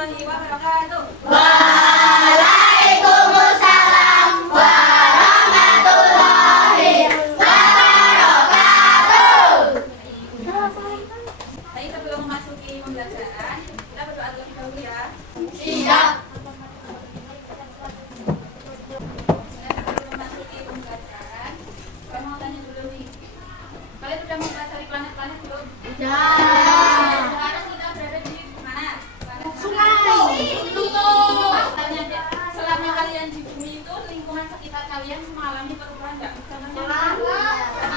warahmatullahi wabarakatuh. Waalaikumsalam warahmatullahi wabarakatuh. Baik, sebelum memasuki pembelajaran, kita berdoa terlebih dahulu ya. Siap. Sebelum memasuki pembelajaran, saya mau tanya dulu nih. Kalian sudah mempelajari planet-planet belum? Sudah. Sekarang kita berada di mana? Sungai. Selama kalian di bumi itu, lingkungan sekitar kalian mengalami perubahan nggak?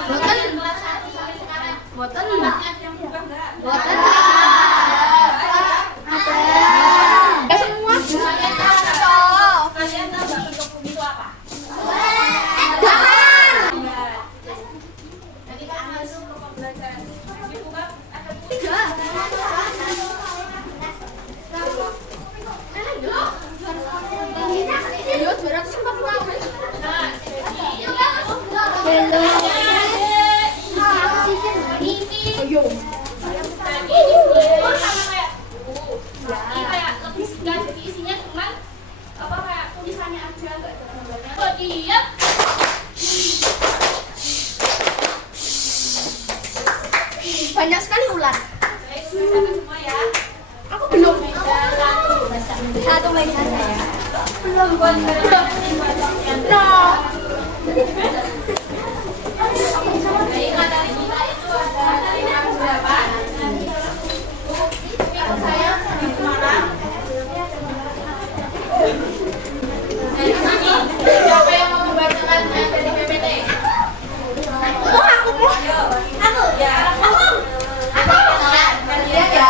Boten. Kelas 1 sampai sekarang. Boten. Ada yang berubah nggak? Boten. Ada. Ya semua. Kalian tahu nggak bentuk bumi itu apa? Nah, kita akan masuk ke pembelajaran. Dibuka ada buku. Banyak sekali ular. Semua ya. Aku belum. Satu meja saya. belum buat No. Jadi materi kita itu ada dari berapa? Saya di Semarang. Dari sini siapa yang mau membacakan materi PPT? Aku. Ya. Kalian ya.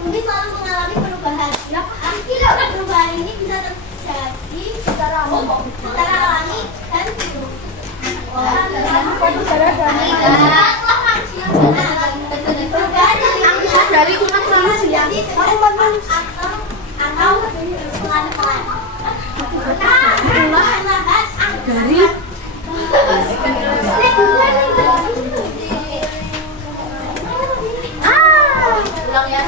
Mungkin selalu mengalami perubahan. Perubahan ini bisa terjadi secara alami dan perubahan Dari umat manusia. atau pelan-pelan. Dari Ulang ya.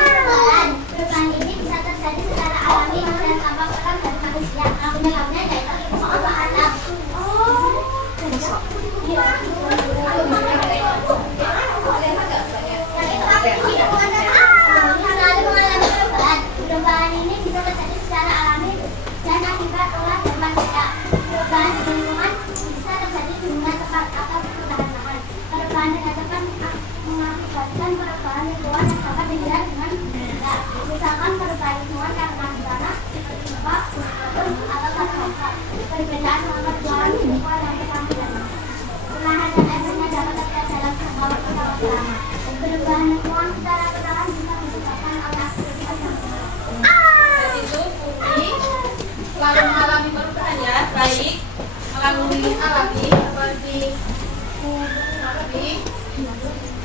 Perubahan ini bisa terjadi secara alami dan tanpa peran dari manusia. Penyebabnya yaitu Allah alam. Selalu mengalami perubahan. Perubahan ini bisa terjadi secara alami dan akibat olah dan manusia. Perubahan di lingkungan bisa terjadi dengan cepat atau perlahan-lahan. Perubahan dengan cepat mengakibatkan perubahan lingkungan yang dapat dilihat dengan mudah. Misalkan perubahan lingkungan karena bencana, gempa, atau katastrofik. Perbedaan menganggap perubahan lingkungan yang perlahan-lahan. Perlahan dan efeknya dapat terjadi dalam jangka waktu yang lama. Perubahan lingkungan secara bertahap bisa disebabkan oleh aktivitas yang Dan itu Putri selalu mengalami perubahan ya, baik melalui alami seperti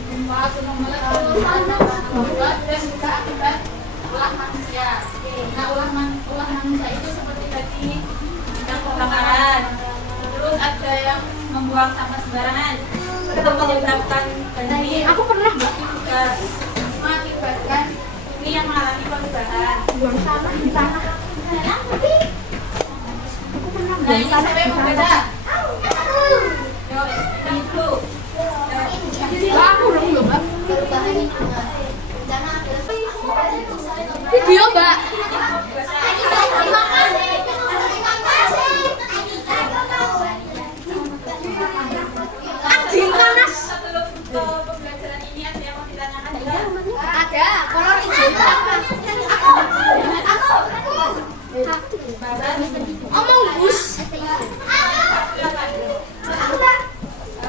gempa, gunung meletus, membuat dan juga akibat ulah manusia. Nah, ulah manusia itu seperti tadi yang pembakaran, terus ada yang membuang sampah sembarangan, itu menyebabkan banjir. aku pernah mbak Juga mengakibatkan bumi yang mengalami perubahan. buang sampah di tanah. Nah, ini siapa yang mau baca? Yuk, ini dulu. Aku belum mbak. perubahan lingkungan. Bencana adalah Video mbak. Anjing panas. Sebelum pembelajaran ini ada yang mau ditanyakan juga? Ada. Kolor hijau itu apa? Omong bus.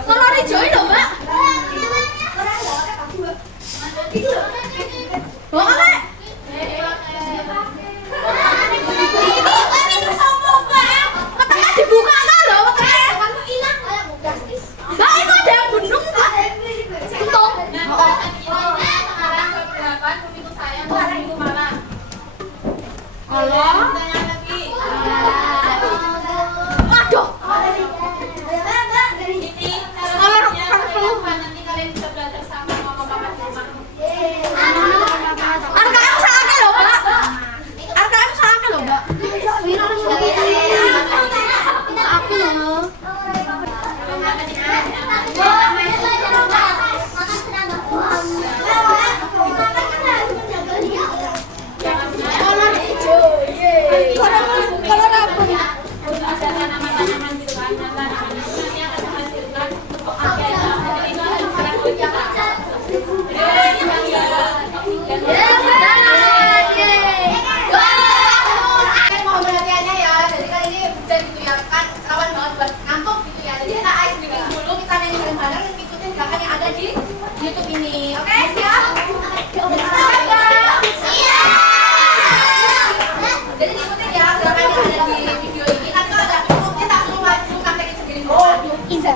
Kolor hijau itu mbak. Bawa mbak. Petengah dibuka kan loh petengah. Mbak itu ada yang gunung mbak. Untung. Nah, pembahasan ini sekarang ke-8 pemilu saya, pemilu malam. Allah. Tanya lagi. Kolor hijau. Kolor apa? Ada tanaman-tanaman gitu kan, tanaman itu nanti akan menghasilkan pupuk organik. Itu adalah barang kita. Mohon perhatiannya ya. Jadi kali ini bisa gitu ya, kan rawan banget buat ngantuk gitu ya. Jadi kita ice breaking dulu, kita nyanyi bareng-bareng dan ikutin gerakan yang ada di YouTube ini. Oke, siap? Jadi ikutin ya gerakan yang ada di video ini. Nanti kalau ada cukup kita suruh maju praktekin sendiri. Bisa.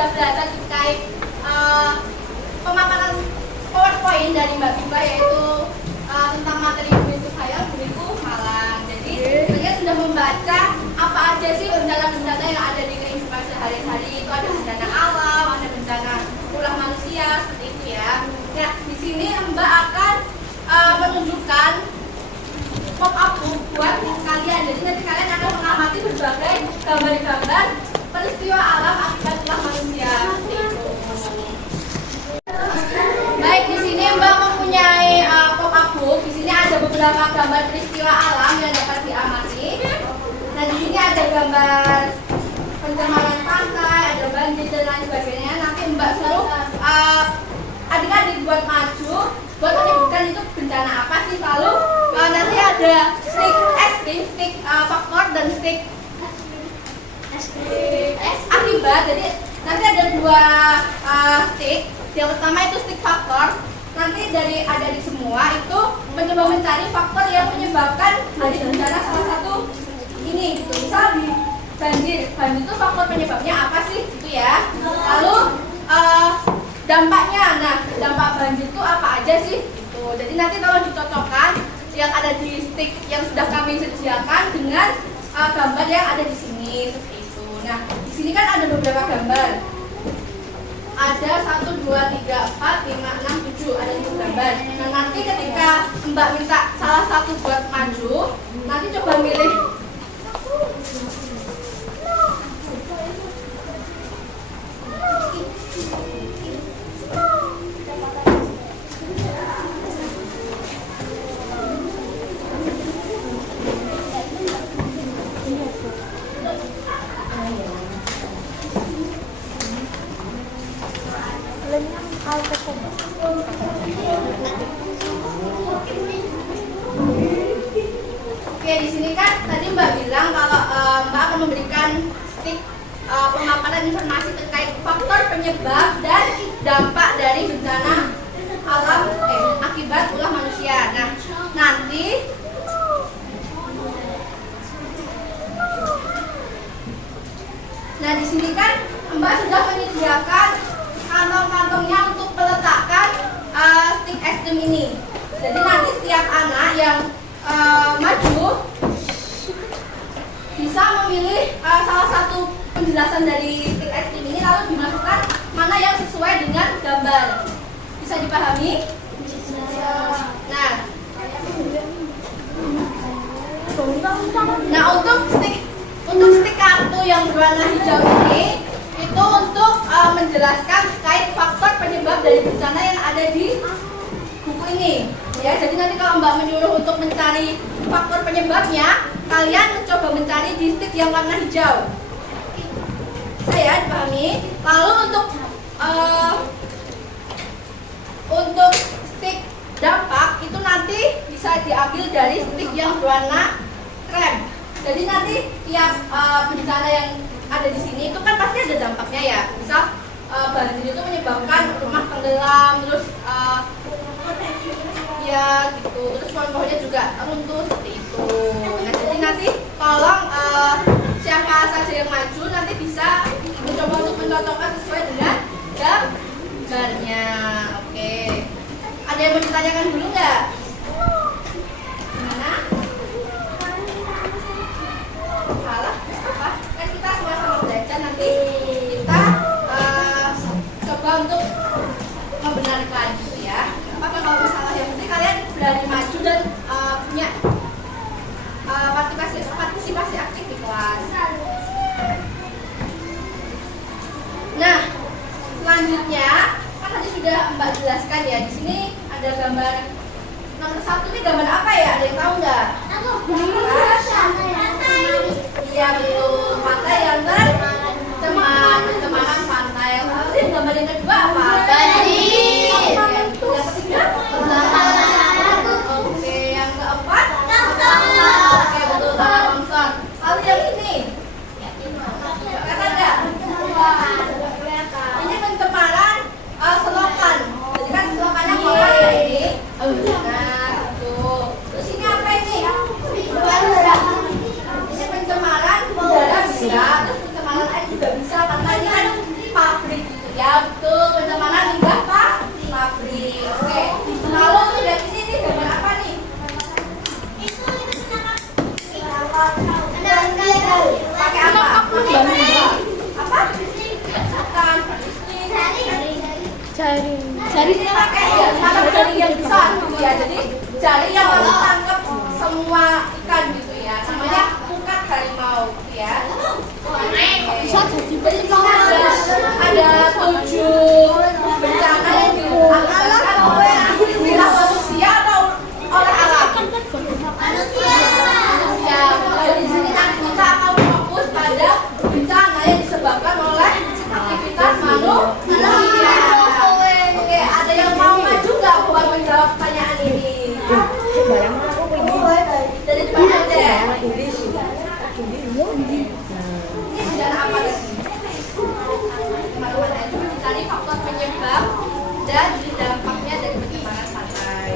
Belajar terkait pemaparan PowerPoint dari Mbak Bimba, yaitu tentang materi buniku saya, buniku Malang. Jadi kalian sudah membaca apa aja sih bencana-bencana yang ada di kehidupan sehari-hari. Itu ada bencana alam, ada bencana ulah manusia, seperti itu ya. Nah, di sini Mbak akan menunjukkan pop-up book buat kalian. Jadi nanti kalian akan mengamati berbagai gambar-gambar peristiwa alam akibat ulah manusia. Baik, di sini Mbak mempunyai pop-up book. Di sini ada beberapa gambar peristiwa alam yang dapat diamati. Nah, di sini ada gambar pencemaran pantai, ada banjir dan lain sebagainya. Nanti Mbak suruh adik-adik buat maju, buat menyebutkan itu bencana apa sih. Lalu nanti ada stick escape, stick faktor dan stick akibat. Jadi nanti ada dua stick. Yang pertama itu stick faktor. Nanti dari adik-adik semua itu mencoba mencari faktor yang menyebabkan ada bencana salah satu ini gitu. Misal di banjir itu faktor penyebabnya apa sih gitu ya. Lalu dampaknya, nah dampak banjir itu apa aja sih gitu. Jadi nanti kalau dicocokkan yang ada di stick yang sudah kami sediakan dengan gambar yang ada di sini seperti itu. Nah, di sini kan ada beberapa gambar. Ada 1, 2, 3, 4, 5, 6, 7, ada 7 gambar. Nah, nanti ketika Mbak minta salah satu buat maju, nanti coba milih Oke, di sini kan tadi Mbak bilang kalau Mbak akan memberikan stick pemaparan informasi terkait faktor penyebab dan dampak dari bencana alam akibat ulah manusia. Nah, nanti di sini kan Mbak sudah menyediakan kantong-kantongnya untuk peletakan stick es krim ini. Jadi nanti setiap anak yang maju bisa memilih salah satu penjelasan dari stick es krim ini, lalu dimasukkan mana yang sesuai dengan gambar. Bisa dipahami? Nah, untuk stick kartu yang berwarna hijau ini itu untuk menjelaskan terkait faktor penyebab dari bencana yang ada di buku ini. Ya, jadi nanti kalau Mbak menyuruh untuk mencari faktor penyebabnya, kalian mencoba mencari di stick yang warna hijau. bisa ya dipahami. Lalu untuk stick dampak itu nanti bisa diambil dari stick yang berwarna krem. Jadi nanti tiap bencana yang ada di sini itu kan pasti ada dampaknya ya. Misal banjir itu menyebabkan rumah tenggelam, terus ya gitu, terus pohon-pohonnya juga runtuh seperti itu. Nah jadi nanti tolong siapa saja yang maju nanti bisa mencoba untuk mencontohkan sesuai dengan gambarnya. Oke, ada yang mau ditanyakan dulu nggak? Gimana? Salah? Apa? Kan kita sama-sama belajar, nanti kita coba untuk membenarkan gitu ya. Apa kalau masalah yang penting kalian berani maju dan punya partisipasi aktif di kelas. Nah, selanjutnya kan tadi sudah Mbak jelaskan ya. Di sini ada gambar nomor 1, ini gambar apa ya? Ada yang tahu nggak? Iya betul, pantai yang pencemaran pantai. Lalu gambar yang kedua apa? Banjir. Yang ketiga? Oke, yang keempat? Oke betul, tanah longsor. Lalu yang ini? Kata nggak? Ini pencemaran selokan. Jadi kan selokannya kotor ya ini. Nah, tuh. Terus ini apa ini? Ini pencemaran udara bisa, terus pencemaran air juga bisa karena ini kan pabrik gitu ya. Betul, pencemaran limbah pabrik. Oke. Lalu dari sini gambar apa nih? Pakai apa? Apa? Bukan, jarinya pakai ya, jari yang besar gitu ya. Jadi jari yang lalu tangkap semua ikan gitu ya. Namanya pukat harimau gitu ya. Jadi ada 7 bencana yang diakibatkan oleh aktivitas manusia atau oleh alam? Manusia. Jadi di sini nanti kita akan fokus pada bencana yang disebabkan oleh aktivitas manusia. Oke, ada yang mau maju nggak buat menjawab pertanyaan ini? Dari depan aja. Ini bencana apa tadi? Kemana-mana itu dicari faktor penyebab dan dampaknya dari pencemaran pantai.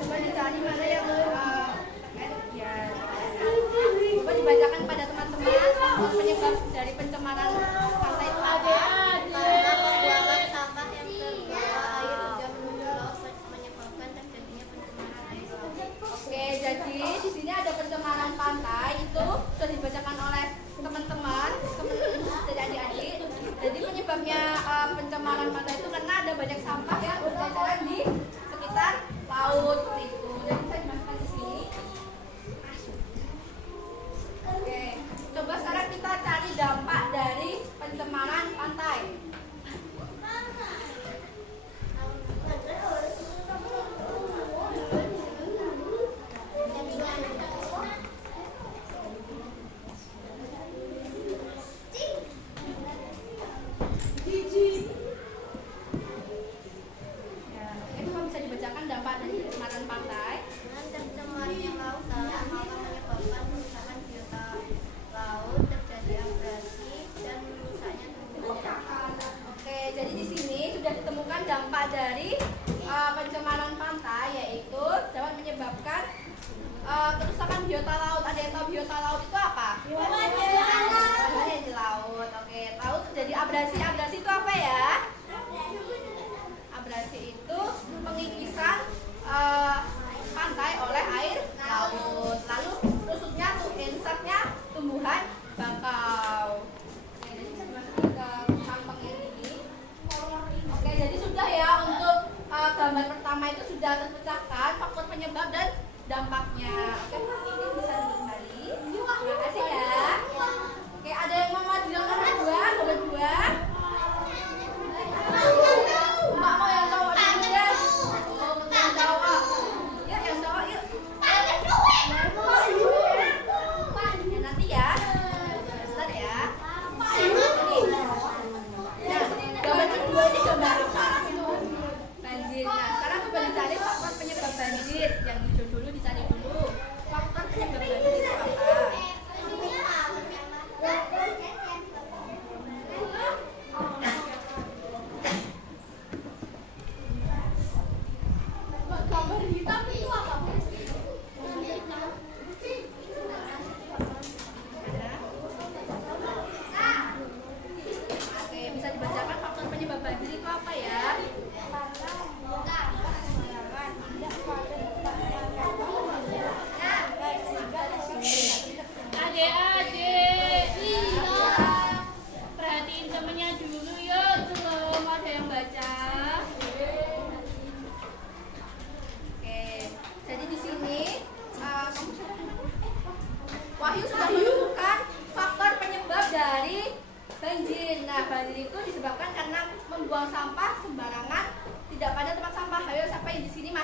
Coba dicari mana yang ya. Coba dibacakan pada teman-teman faktor penyebab dari pencemaran pantai itu apa? Pembuangan sampah yang terbawa air hujan menuju laut menyebabkan terjadinya pencemaran air laut. Oke, jadi di sini ada pencemaran pantai itu sudah dibacakan oleh teman-teman, dari adik-adik. Jadi penyebabnya pencemaran pantai itu karena ada banyak sampah yang berceceran di sekitar laut seperti itu. Jadi saya dimasukkan di sini. Oke, coba sekarang kita cari dampak dari pencemaran pantai. Itu bisa dibacakan dampak dari pencemaran pantai. Dengan tercemarnya lautan maka menyebabkan kerusakan biota laut, terjadi abrasi dan rusaknya tumbuhan. Oke, jadi di sini sudah ditemukan dampak dari pencemaran pantai, yaitu dapat menyebabkan kerusakan biota laut. Ada yang tahu biota laut itu apa? Bahaya di laut. Oke, laut terjadi abrasi. Abrasi itu apa ya? Abrasi itu pengikisan pantai oleh air laut. Lalu rusuknya tuh inseknya tumbuhan bakau. Oke, jadi bisa dimasukin ke kantong yang ini. Oke, jadi sudah ya untuk gambar pertama itu sudah terpecahkan faktor penyebab dan dampaknya. Oke, ini bisa kembali. Terima kasih ya. Oke, ada yang mau maju yang nomor 2? Nomor 2?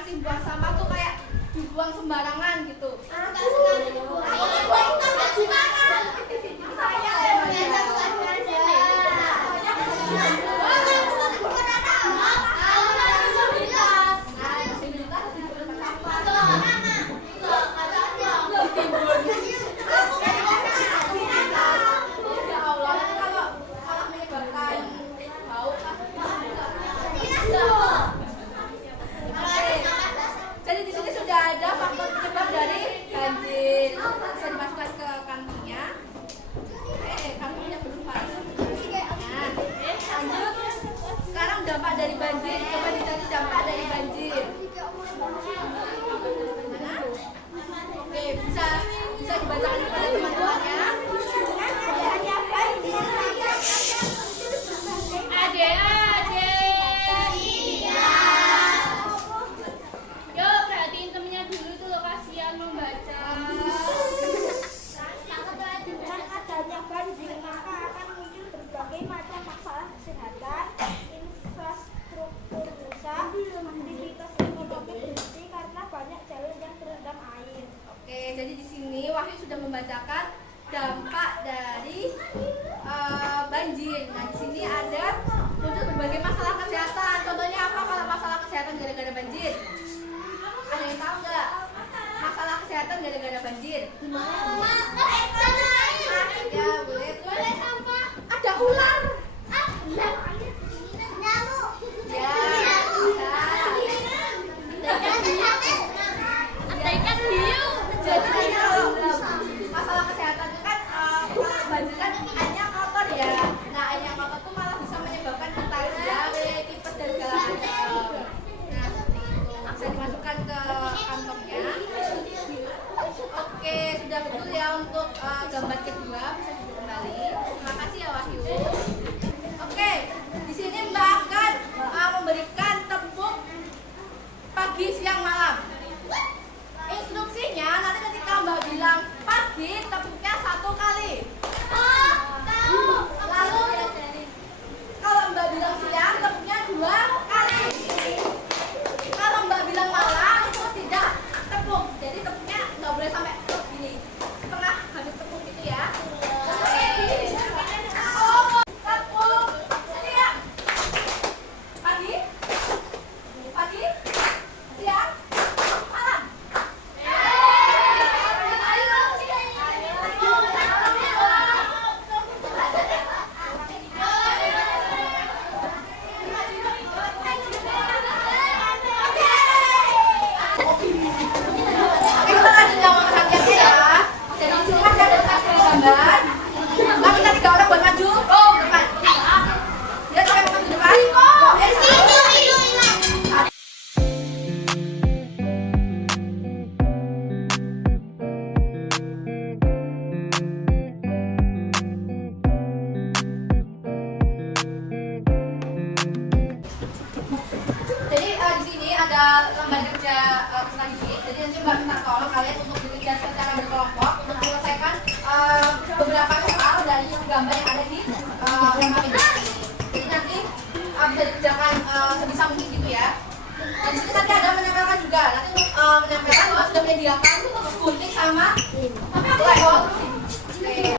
ngasih buang sampah tuh kayak dibuang sembarangan gitu. Ya Allah, nanti kalau menyebabkan bau jadi di sini sudah ada faktor penyebab dari banjir. Bisa dimasukkan ke kantongnya. Kantongnya belum pas. Nah, lanjut. Sekarang dampak dari banjir. Coba dicari dampak dari banjir. Mana? Oke, bisa dibacakan kepada teman-temannya. Yuk, perhatiin temennya dulu tuh, lo kasihan membaca. Dengan adanya banjir, maka akan muncul berbagai macam masalah kesehatan, infrastruktur rusak, aktivitas ekonomi berhenti karena banyak jalur yang terendam air. Oke, jadi di sini Wahyu sudah membacakan dampak dari banjir. Nah, di sini ada muncul berbagai masalah kesehatan. Contohnya apa kalau masalah kesehatan gara-gara banjir? Ada yang tahu nggak? Masalah kesehatan gara-gara banjir? Ya, boleh. Ada ular. Ya, Andaikan hiu. jadi kalau masalah kesehatan itu kan kalau banjir kan airnya kotor ya. Nah, airnya kotor tuh malah bisa menyebabkan infeksi diare, tipes dan segala macam. Nah, seperti itu. Bisa dimasukkan ke kantongnya. Oke, sudah betul ya untuk gambar kedua. Bisa dibuka kembali. Terima kasih ya Wahyu. Oke, di sini Mbak akan memberikan tepuk pagi, siang, malam. Instruksinya nanti ketika Mbak bilang pagi, tepuknya 1 kali. Lalu kalau Mbak bilang siang, tepuknya 2 kali. Kalau Mbak bilang malam, itu tidak tepuk. Jadi tepuknya nggak boleh sampai tepuk gini, setengah habis tepuk gitu ya. Tepuk siang, pagi, siang, malam. Kita lanjut yang perhatiannya ya. Jadi di sini masih ada satu gambar. Mbak minta 3 orang buat maju. Oh, depan. Lihat siapa yang maju depan. Jadi di sini ada lembar kerja peserta didik. Jadi nanti Mbak minta tolong kalian untuk bekerja secara berkelompok untuk menyelesaikan beberapa soal dari gambar yang ada di lembar ini. Jadi nanti bisa dikerjakan sebisa mungkin gitu ya. Dan di sini nanti ada menempelkan juga. Nanti untuk menempelkan Mbak sudah menyediakan gunting sama lego. Oke.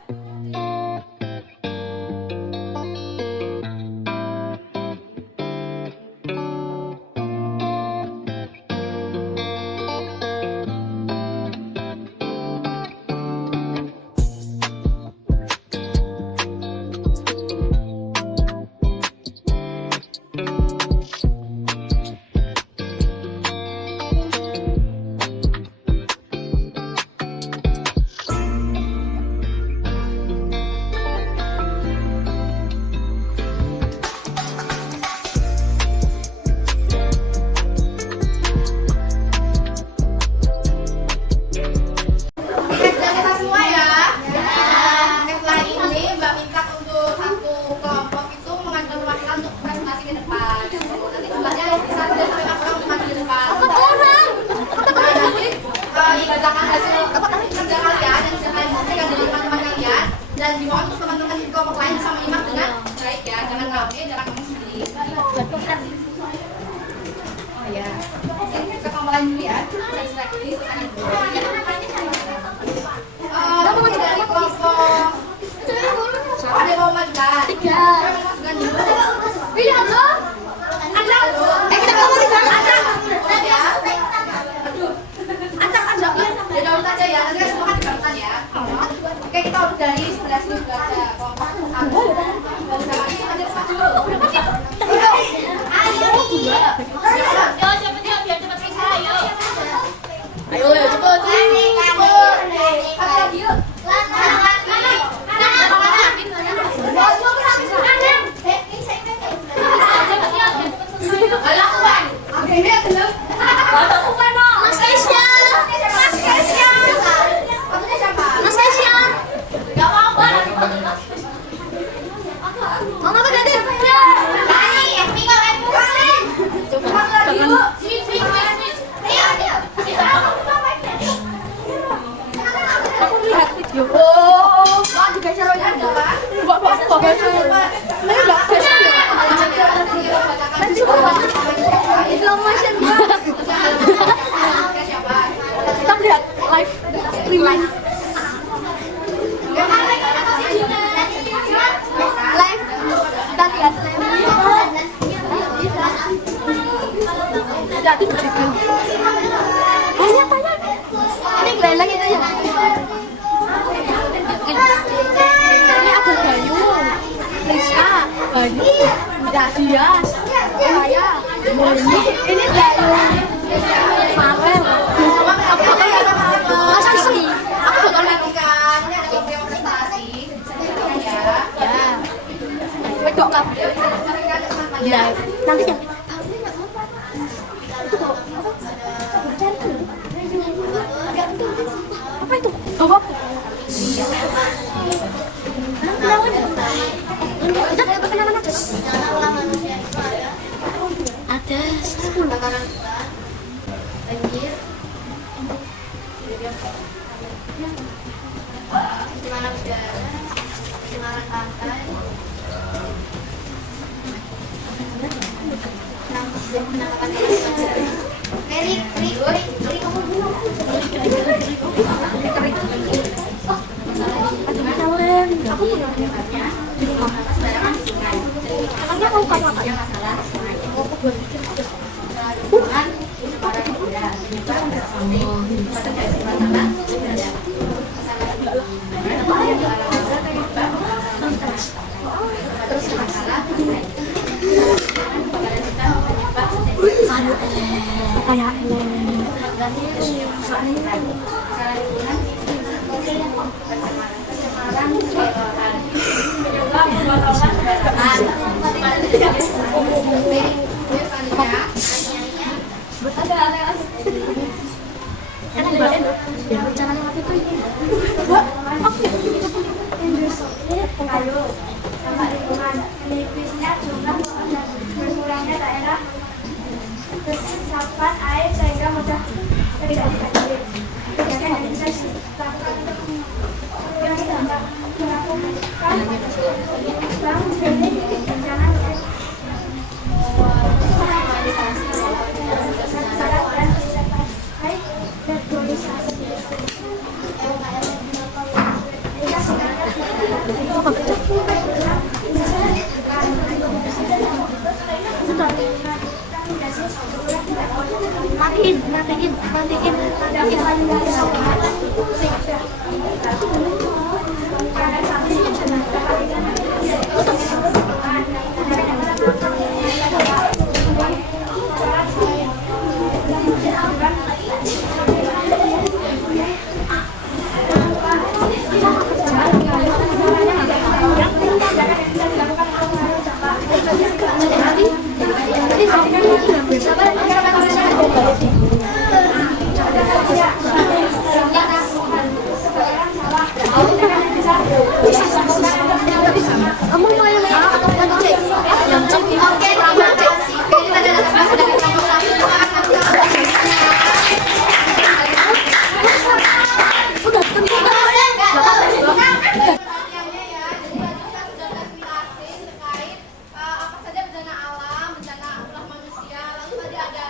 Bukan Julian, seleksi dari kelompok. Siapa ada yang mau masukkan? 3. Masukkan dulu. Pilih apa? Acak. Kita kelompok 3. Acak. Aduh. Acak. Ya dulu saja ya. Nanti semua kan dibarukan ya. Oke, kita urut dari sebelah sini dulu aja. Kelompok 1. Sama ini ada 4 dulu. Ayo, cepet. Apa lagi yuk? Mas Kesya. Mama ganti. Oh, Pak digeser aja enggak? Pak geser. Ini enggak geser ya? Slow motion. Kita lihat live streaming. Live. Kita lihat. Jadi berikan. Banyak. Ini geleng itu ya. Ini ada Bayu, Rizka, Bayu, Dasias, saya, ini Bayu, Marel, Mas Isi, aku bakal nyanyikan, ini ada yang prestasi, ya, wedok kabel, ya, nanti ya. Apa itu? Apa? Ada takaran banjir, pencemaran udara, pencemaran pantai, penangkapan ikan. Aku punya penyebabnya. Sembarangan di sungai. Emangnya mau kamu apa? Masalah sungai. Bukan para pemuda. Bukan bersama. Pada kasih masalah ada. Terus masalah kayak resapan air sehingga mudah terjadi banjir. Kegiatan yang bisa dilakukan untuk mengurangi dampak melakukan bank sendiri bencana syarat dan baik reboisasi. Apa saja bencana alam, bencana ulah manusia, lalu tadi ada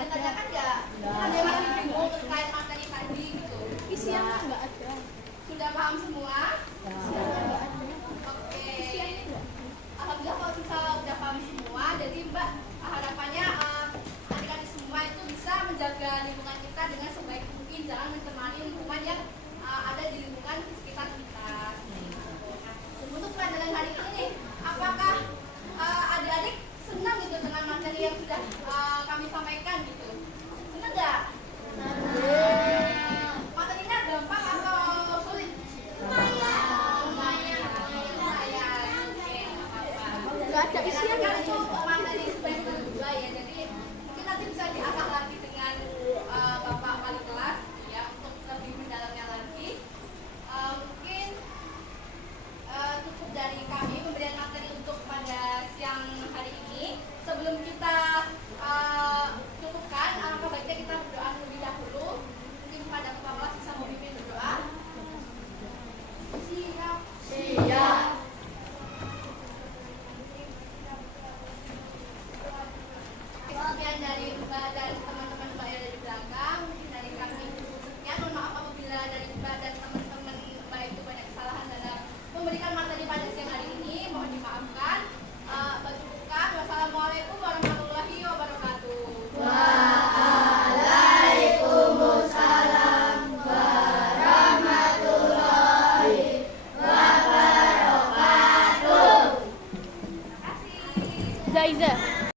yang ditanyakan ya ada yang masih bingung terkait materi tadi gitu. Isiannya nggak ada. Sudah paham semua? Isiannya nggak ada. Oke. Isiannya nggak ada. Alhamdulillah kalau misalnya udah paham semua, jadi Mbak harapannya adik-adik semua itu bisa menjaga lingkungan kita dengan sebaik mungkin, jangan mencemari lingkungan yang ada di lingkungan sekitar kita. Nah, untuk pelajaran hari ini nih, apakah